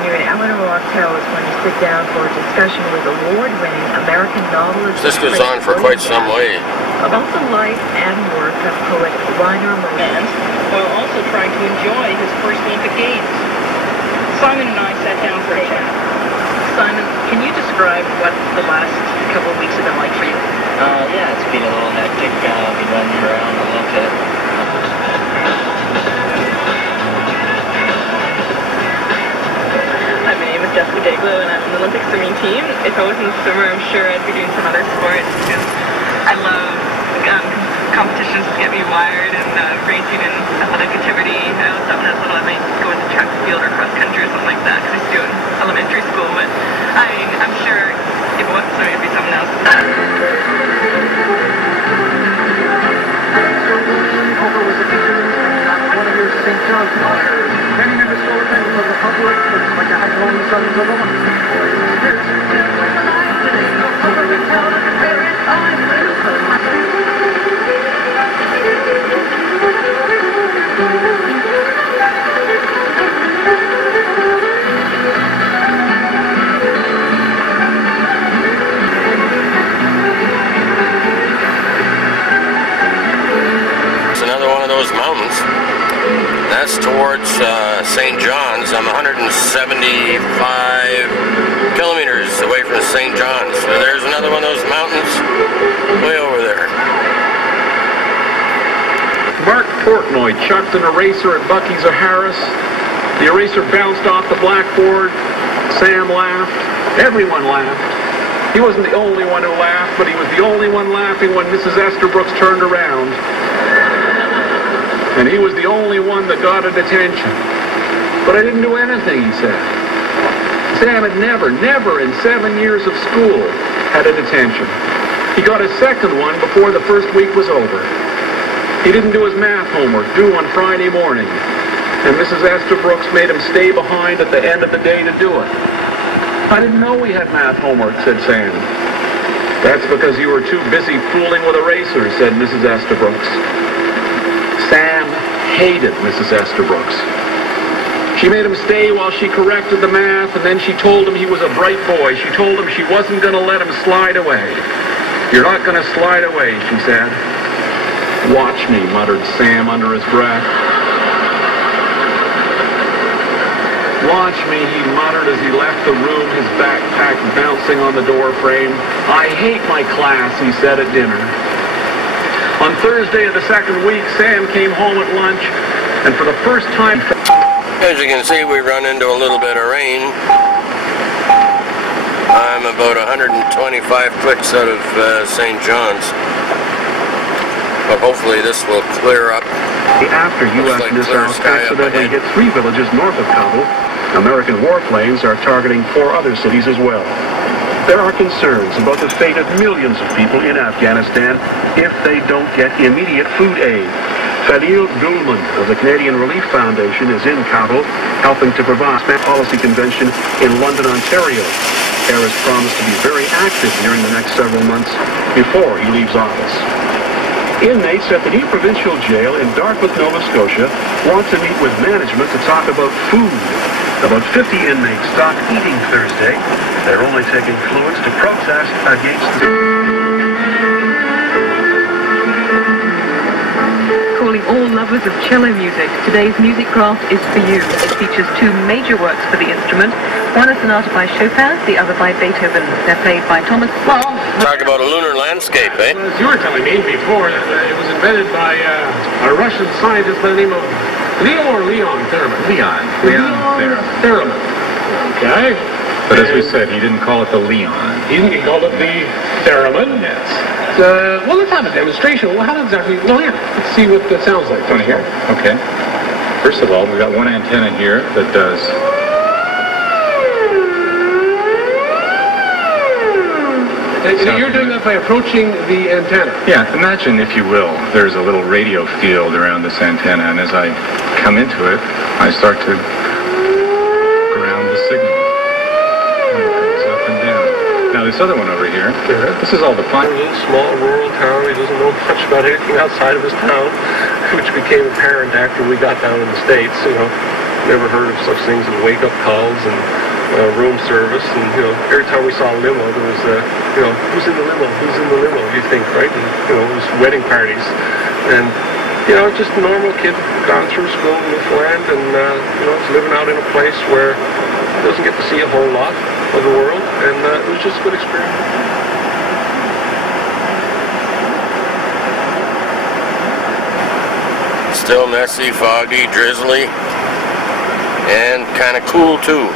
Here in Eleanor Hotel is when you sit down for a discussion with award-winning American novelist. This goes on for quite some way. About the life and work of poet Rainer Maria, while also trying to enjoy his first Olympic Games. Simon and I sat down for a chat. Simon, can you describe what the last couple of weeks have been like for you? Yeah, it's been a little hectic. We've been running around a little bit. Hi, my name is Jessica Deglow, and I'm in the Olympic swimming team. If I wasn't a swimmer, I'm sure I'd be doing some other sports, because I love competitions that get me wired, and racing and athletic activity. I always thought when I was little I might go into track and field or cross country or something like that, because I used to do it in elementary school, but I'm sure if it wasn't swimming, it'd be something else. St. John's Fire. Many members still attending from the public, looks like a headline sons of a It's another one of those mountains. That's towards St. John's. I'm 175 kilometers away from St. John's. So there's another one of those mountains way over there. Mark Portnoy chucked an eraser at Bucky's Harris. The eraser bounced off the blackboard. Sam laughed. Everyone laughed. He wasn't the only one who laughed, but he was the only one laughing when Mrs. Estabrooks turned around. And he was the only one that got a detention. But I didn't do anything, he said. Sam had never in 7 years of school had a detention. He got his second one before the first week was over. He didn't do his math homework, due on Friday morning. And Mrs. Estabrooks made him stay behind at the end of the day to do it. I didn't know we had math homework, said Sam. That's because you were too busy fooling with erasers, said Mrs. Estabrooks. Sam hated Mrs. Estabrooks. She made him stay while she corrected the math, and then she told him he was a bright boy. She told him she wasn't going to let him slide away. You're not going to slide away, she said. Watch me, muttered Sam under his breath. Watch me, he muttered as he left the room, his backpack bouncing on the door frame. I hate my class, he said at dinner. On Thursday of the second week, Sam came home at lunch, and for the first time... As you can see, we run into a little bit of rain. I'm about 125 clicks out of St. John's. But hopefully this will clear up. After U.S. missiles accidentally hit 3 villages north of Kabul, American warplanes are targeting 4 other cities as well. There are concerns about the fate of millions of people in Afghanistan if they don't get immediate food aid. Khalil Gulman of the Canadian Relief Foundation is in Kabul, helping to provide a policy convention in London, Ontario. Harris promised to be very active during the next several months before he leaves office. Inmates at the new provincial jail in Dartmouth, Nova Scotia want to meet with management to talk about food. About 50 inmates stopped eating Thursday. They're only taking fluids to protest against the... calling all lovers of cello music, today's music craft is for you. It features 2 major works for the instrument. One a sonata by Chopin, the other by Beethoven. They're played by Thomas... Well, talk about a lunar landscape, eh? As you were telling me before, it was invented by a Russian scientist by the name of Leo or Leon Theremin? Leon Theremin. Okay. But as we said, he didn't call it the Leon. He called it the Theremin. Yes. Well, let's have a demonstration. Well, how exactly... Well, here. Let's see what it sounds like. Want to hear? Okay. First of all, we've got one antenna here that does... And you're doing that by approaching the antenna? Yeah, imagine, if you will, there's a little radio field around this antenna, and as I come into it, I start to ground the signal. And it goes up and down. Now, this other one over here, this is all the fun. A little small rural town. He doesn't know much about anything outside of his town, which became apparent after we got down in the States, you know. never heard of such things as wake-up calls and room service. And every time we saw a limo, there was who's in the limo? Who's in the limo? You think, right? And it was wedding parties, and just a normal kid gone through school in Newfoundland, and was living out in a place where he doesn't get to see a whole lot of the world, and it was just a good experience. Still messy, foggy, drizzly, and kind of cool too.